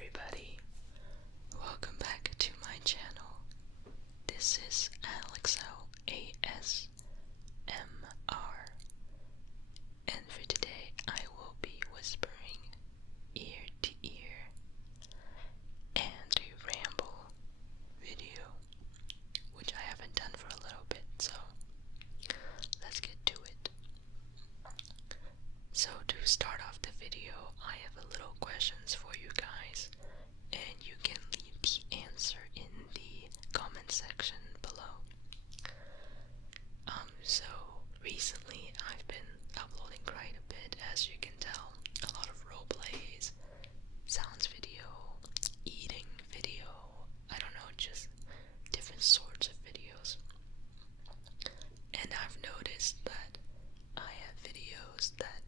everybody, welcome back to my channel. This is Alexo ASMR, and for today I will be whispering ear to ear and a ramble video, which I haven't done for a little bit, so let's get to it. So to start off the video, I have a little questions for you guys, and you can leave the answer in the comment section below. So recently I've been uploading quite a bit, as you can tell. A lot of role plays, sounds video, eating video, I don't know, just different sorts of videos. And I've noticed that I have videos that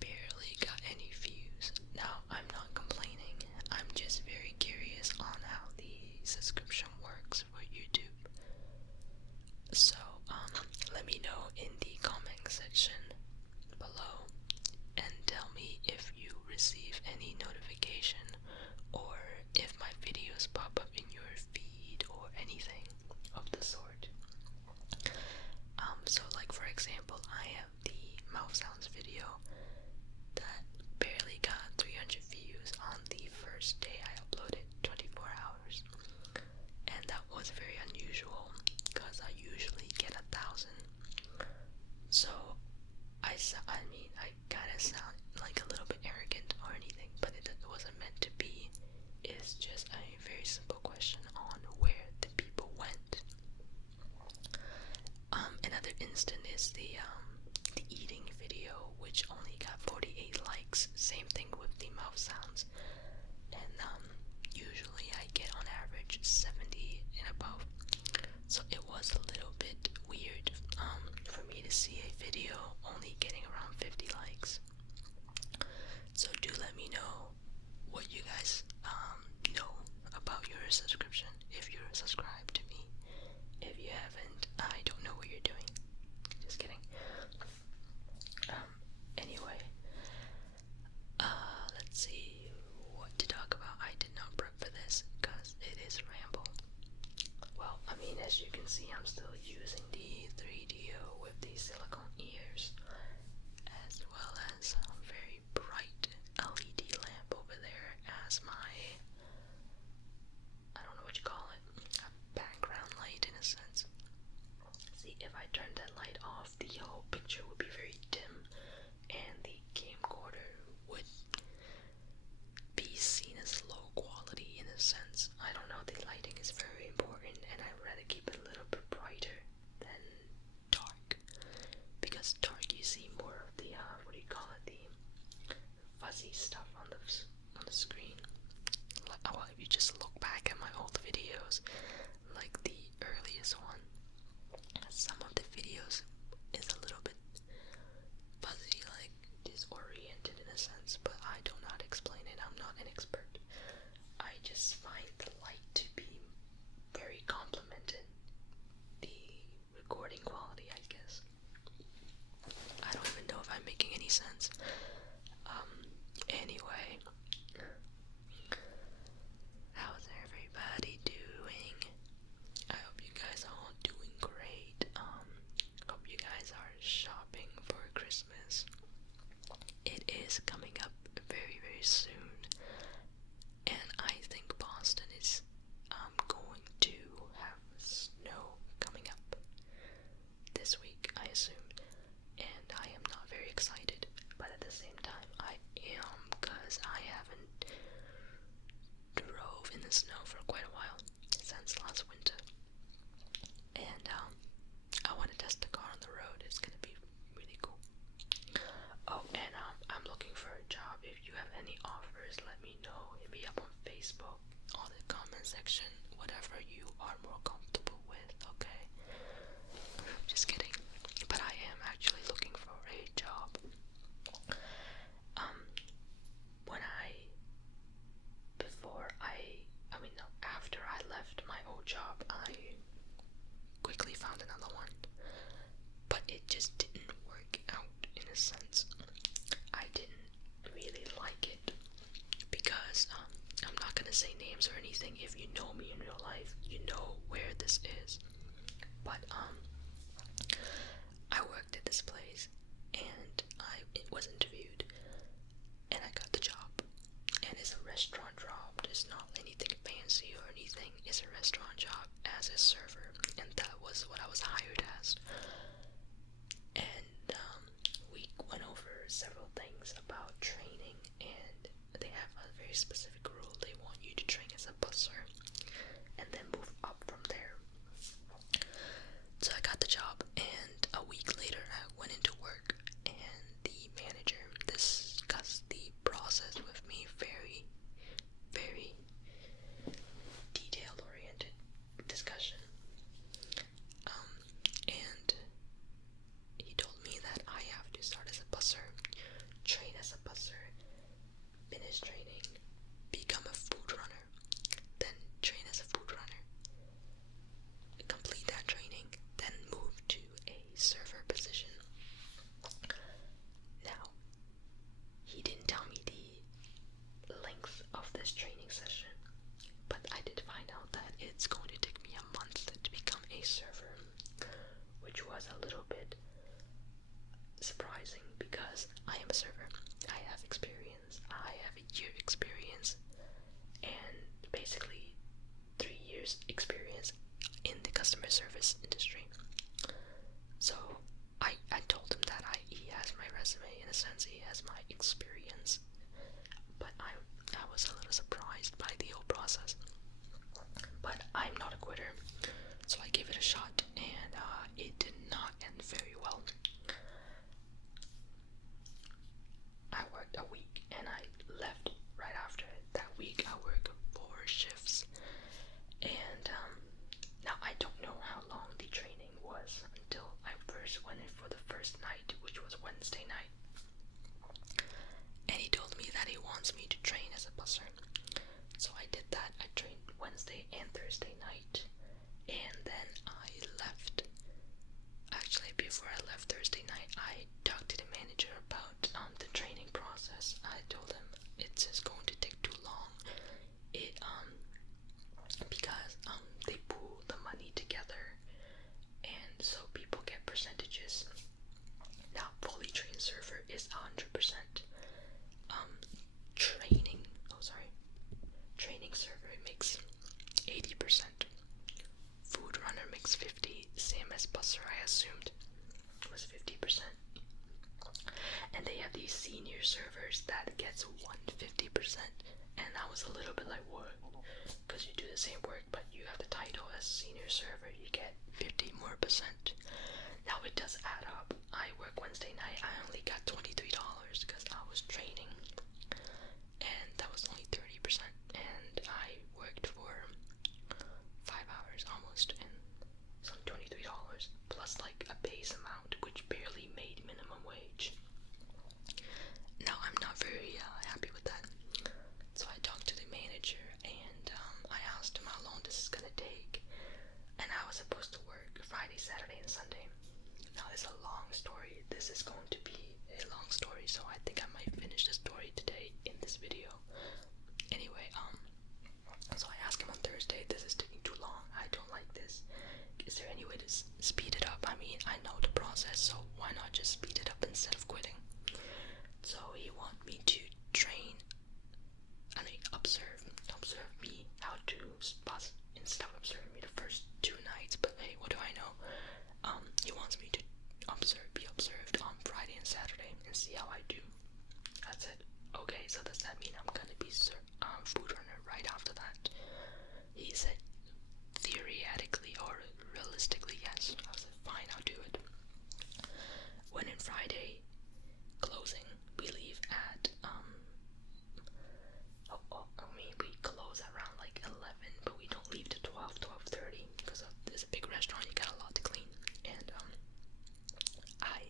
barely got any views. Now, I'm not complaining, I'm just very curious on how the subscription works for YouTube. So, let me know in the comment section below and tell me if you receive any notification or if my videos pop up in your feed or anything of the sort. So like for example, I have the mouth sounds video that barely got 300 views on the first day I uploaded, 24 hours. And that was very unusual because I usually get 1,000. So I kinda sound like a little bit arrogant or anything, but it wasn't meant to be. It's just a very simple question on where the people went. Another instant is the eating video, which only got 48 likes. Same thing with the mouth sounds. And usually I get on average 70 and above. So it was a little bit weird for me to see a video only getting around 50 likes. So do let me know what you guys know about your subscription, if you're subscribed to me. If you haven't, I don't know what you're doing. Just kidding. Anyway, let's see what to talk about. I did not prep for this because it is Ramble. Well, as you can see, I'm still using the 3DO with the silicone ears, as well as a very bright LED lamp over there as my, I don't know what you call it, a background light in a sense. See, if I turn that light off, the whole picture would be very dim, and the camcorder would be seen as low quality in a sense. I don't know, the lighting is very important, and I'd rather keep it a little bit brighter than dark, because dark you see more of the, what do you call it, the fuzzy stuff on the screen. Like, well, if you just look back at my old videos, like the earliest one, some of the videos is a little bit fuzzy, like disoriented in a sense, but I do not explain it. I'm not an expert. I just find the light to be very complimented the recording quality, I guess. I don't even know if I'm making any sense. Anyway, how's everybody doing? I hope you guys are all doing great. Hope you guys are shopping for Christmas. It is coming up very, very soon, and I think Boston is going to have snow coming up this week, I assume, and I am not very excited, but at the same time I am, because I haven't drove in the snow for quite a while, since last winter, and I want to test the car on the road. It's gonna be really cool. Oh, and I'm looking for a job. If you have any offers, let me know. Hit me up on Facebook, or the comment section, whatever you are more comfortable with, okay? Just kidding. But I am actually looking for a job. After I left my old job, I quickly found another one. But it just didn't work out in a sense. I didn't really like it because before I left Thursday night, I talked to the manager about the training process. I told him it's just going to take too long. It because they pool the money together, and so people get percentages. Now, fully trained server is 100%. Training, training server makes 80%. Food runner makes 50. Same as busser, I assumed was 50%. And they have these senior servers that gets 150%. And I was a little bit like, what? Because you do the same work, but you have the title as senior server, you get 50 more percent. Now it does add up. I work Wednesday night, I only got $23 because I was training, and that was only 30%, and I worked for 5 hours almost, and some $23 plus like a base amount, which barely made minimum wage. Now I'm not very happy with that, so I talked to the manager, and I asked him how long this is gonna take, and I was supposed to work Friday, Saturday, and Sunday. Now it's a long story. This is going to be a long story, so I think I might finish the story today in this video. Anyway, so I asked him on Thursday, this is taking too long, I don't like this. Is there any way to speed it up? I mean, I know the process, so why not just speed it up instead of quitting? So he want me to train, observe me how to bus instead of observing me the first 2 nights. But hey, what do I know? He wants me to be observed on Friday and Saturday and see how I do. That's it. Okay, so does that mean I'm gonna be food runner right after that? He said theoretically or realistically yes. I was like, fine, I'll do it. When in Friday closing, we leave at we close around like 11, but we don't leave to 12:30 because it's a big restaurant, you got a lot to clean. And I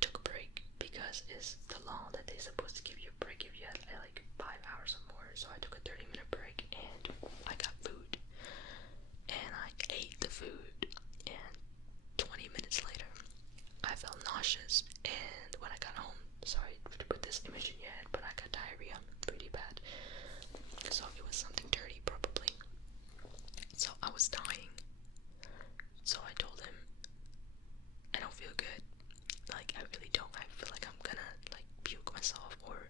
took a break because it's the law that they're supposed to give you a break if you had like 5 hours or more. So I took a 30-minute break and I got food, and I ate the food, and 20 minutes later I felt nauseous, and when I got home, sorry to put this image in your head, but I got diarrhea pretty bad. So it was something dirty probably. So I was dying. So I told him, I don't feel good. Like, I really don't. I feel like I'm gonna like puke myself or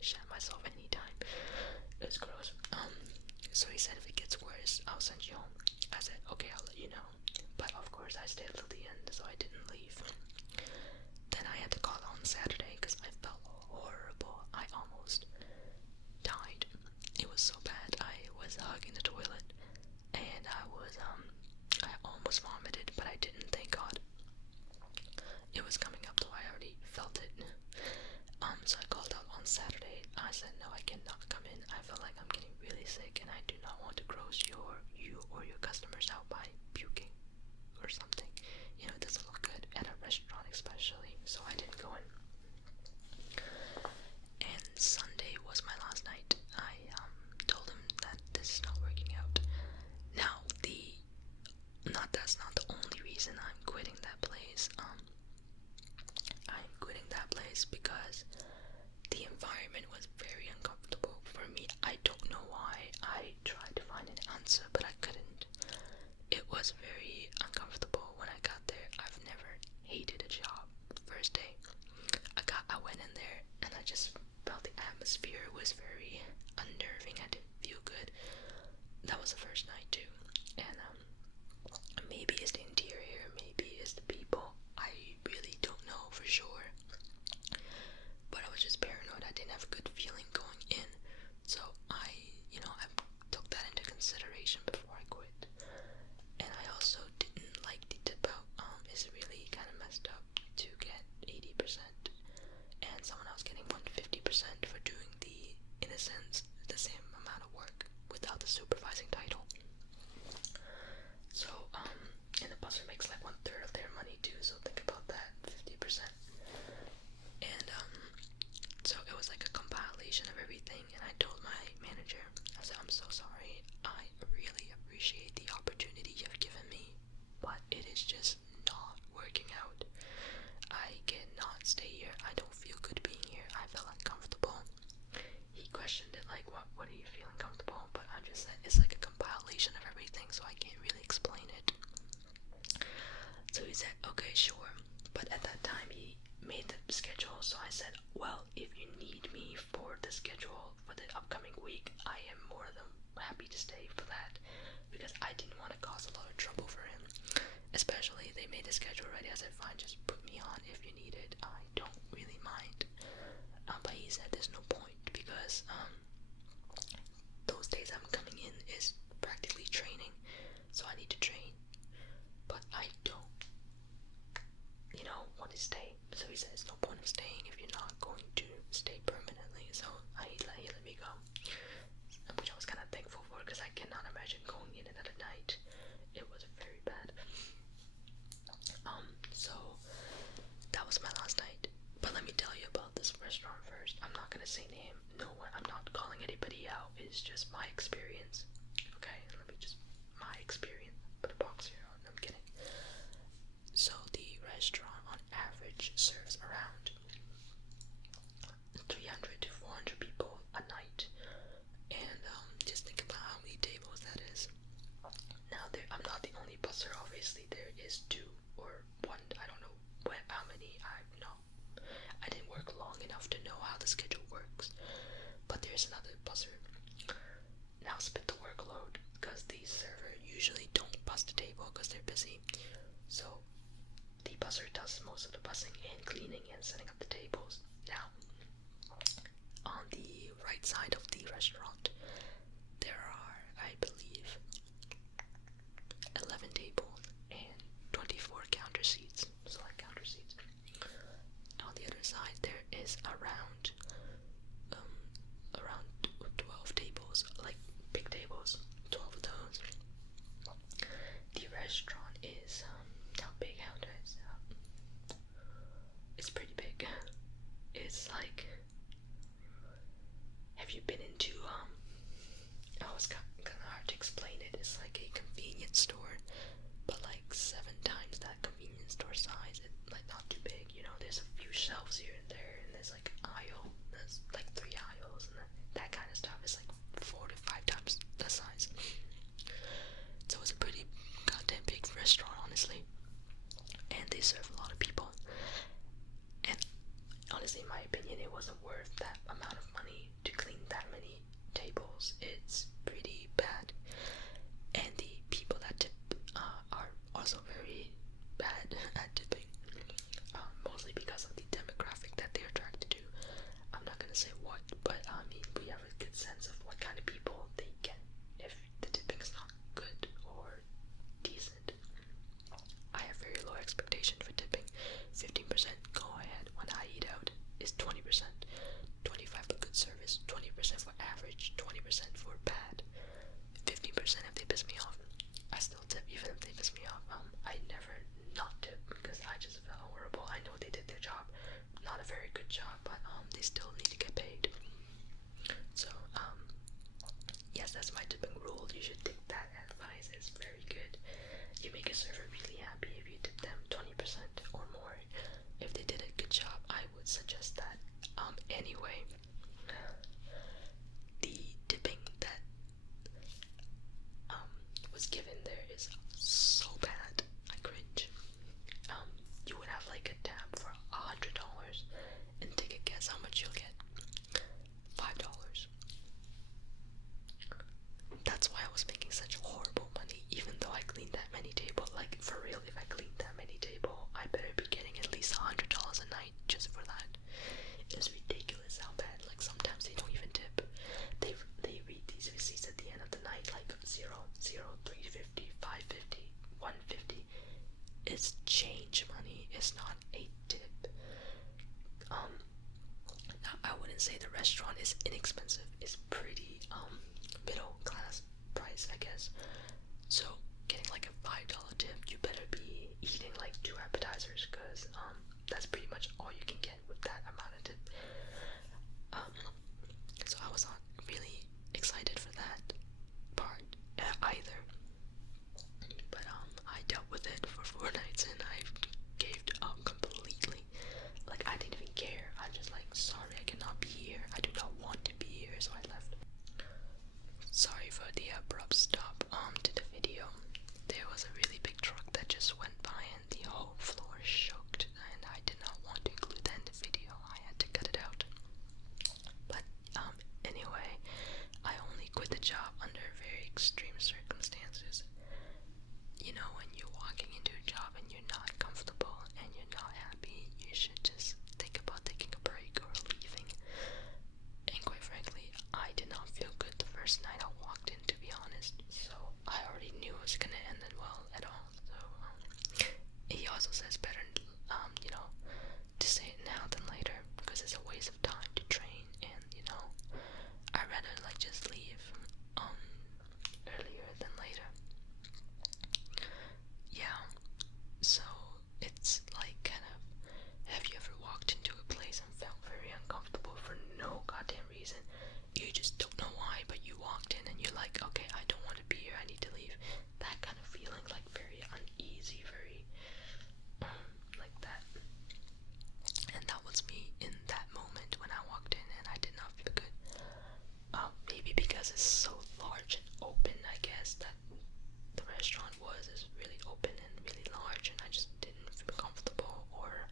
shat myself anytime. It's gross. So he said if it gets worse, I'll send you home. I said, okay, I'll let you know. But of course I stayed till the end, so I didn't leave. Then I had to call on Saturday because I felt horrible. I almost died. It was so bad. I was hugging the toilet, and I almost vomited, but I didn't, thank God. It was coming up, so I already felt it. So I called out on Saturday. I said, no, I cannot come in. I feel like I'm getting really sick, and I do not want to gross you or your customers out by puking or something. You know, it doesn't look good at a restaurant especially, so I didn't go in. And Sunday was my last night. I told him that this is not working out. Now, that's not the only reason I'm quitting that place. I'm quitting that place because the environment was very uncomfortable for me. I don't know why. I tried to find an answer, but I couldn't. It was very uncomfortable when I got there. I've never hated a job. First day, I went in there and I just felt the atmosphere was very unnerving. I didn't feel good. That was the first night too, and maybe it's the interior, maybe it's the people. I really don't know for sure. But I was just paranoid. I didn't have a good feeling going in, so I took that into consideration before I quit. And I also didn't like the tip out. It's really kind of messed up to get 80% and someone else getting 150% for doing in a sense, the same amount of work without the supervising title. So, and the buzzer makes like 1/3 of their money too, so think about that, 50%. And, so it was like a compilation of everything, and I told my manager, I said, I'm so sorry, I really appreciate the opportunity you've given me, but it is just not worth working out. I cannot stay here. I don't feel good being here. I felt uncomfortable. He questioned it like, what are you feeling comfortable? But I'm just saying, it's like a compilation of everything, so I can't really explain it. So he said, okay, sure. But at that time, he made the schedule, so I said, well, if you need me for the schedule for the upcoming week, I am more than happy to stay for that, because I didn't want to cause a lot of trouble for him. Especially, they made the schedule ready. I said, fine, just put me on if you need it. I don't really mind. But he said there's no point, because those days I'm coming in is practically training, so I need to train. But I don't, want to stay. So he said there's no point of staying if you're not going to stay permanently. So he let me go, which I was kind of thankful for, because I cannot imagine going in another night. It was very bad. So that was my last night. But let me tell you about this restaurant first. I'm not gonna say name. No one. I'm not calling anybody out. It's just my experience. Okay, let me just my experience. Put a box here on. I'm kidding. So the restaurant on average serves around 300 to 400 people a night, and just think about how many tables that is. Now, I'm not the only busser. Obviously, there is two or one. I don't know how many. I didn't work long enough to know how the schedule works. But there's another busser. Now split the workload, because the server usually don't bus the table because they're busy. So the busser does most of the bussing and cleaning and setting up the tables. Now, on the right side of the restaurant, there are, I believe, 11 tables and 24 counter seats, select counter seats. On the other side, there is around 12 tables, like big tables, 12 of those. The restaurant is how big? How do I say? It's pretty big. It's like, have you been into it's kind of hard to explain it. It's like a convenience store, but like 7 times that convenience store size. It's like not too big, there's a few shelves here and there, and there's like an aisle, there's like 3 aisles, and that kind of stuff is like 4 to 5 times the size. So it's a pretty goddamn big restaurant, honestly, and they serve a lot of people. And honestly, in my opinion, it wasn't worth that amount of money to clean that many tables. It's pretty bad, and the people that tip are also very bad at tipping, mostly because of the demographic that they're attracted to. I'm not gonna say what, but I mean, we have a good sense of what kind of people they get if the tipping is not good or decent. I have very low expectation for tipping. 15%, go ahead. When I eat out, is 20%. 25% for good service, 20% for average, 20% for bad, 15% if they piss me off. I still tip even if they piss me off. I never not tip because I just felt horrible. I know they did their job, not a very good job, but they still need to get paid. So yes, that's my tipping rule. You should take that advice. It's very good. You make a server really happy if you tip them 20% or more. If they did a good job, I would suggest that. Anyway, the tipping that was given there is so bad. I cringe. You would have like a tab for $100, and take a guess how much you'll get. $5. That's why I was making such horrible money, even though I cleaned that many tables. Like, for real, if I cleaned that many tables, I better be getting at least $100 a night just for that. It's ridiculous how bad. Like, sometimes they don't even tip. They read these receipts at the end of the night, like 0, 0, 350, 550, 150. It's change money. It's not a tip. Now, I wouldn't say the restaurant is inexpensive. It's pretty middle class price, I guess. So getting like a $5 tip, you better be eating like 2 appetizers, because that's pretty much all you can get with that amount of tip. So I was not really excited for that part either. But I dealt with it for 4 nights, and I quit the job under very extreme circumstances. You know, when you're walking into a job and you're not comfortable and you're not happy, you should just think about taking a break or leaving. And quite frankly, I did not feel good the first night I walked in, to be honest. So I already knew it was gonna end well at all. So he also says better, you know, to say it now than later, because it's a waste of time to train. And you know, I'd rather like just leave earlier than later. Yeah. So it's like kind of, have you ever walked into a place and felt very uncomfortable for no goddamn reason? You just don't know why, but you walked in and you're like, okay, I don't want to be here, I need to leave. That kind of feeling, like very uneasy, very like that. And that was me in that moment when I walked in, and I did not feel good. Maybe because it's so large and open, I guess, that the restaurant is really open and really large, and I just didn't feel comfortable, or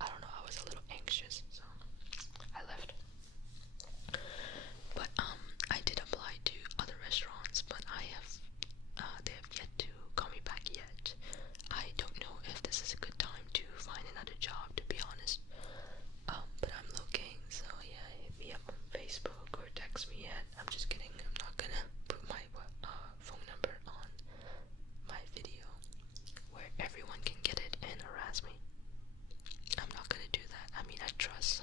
I don't know, I was a little anxious, so I left. But I did apply to other restaurants, but they have yet to call me back yet. I don't know if this is a good time to find another job, to be honest. But I'm looking, so yeah, hit me up on Facebook or text me yet. I'm just kidding. I'm not gonna put my phone number on my video where everyone can get it and harass me. I'm not gonna do that. I mean, I trust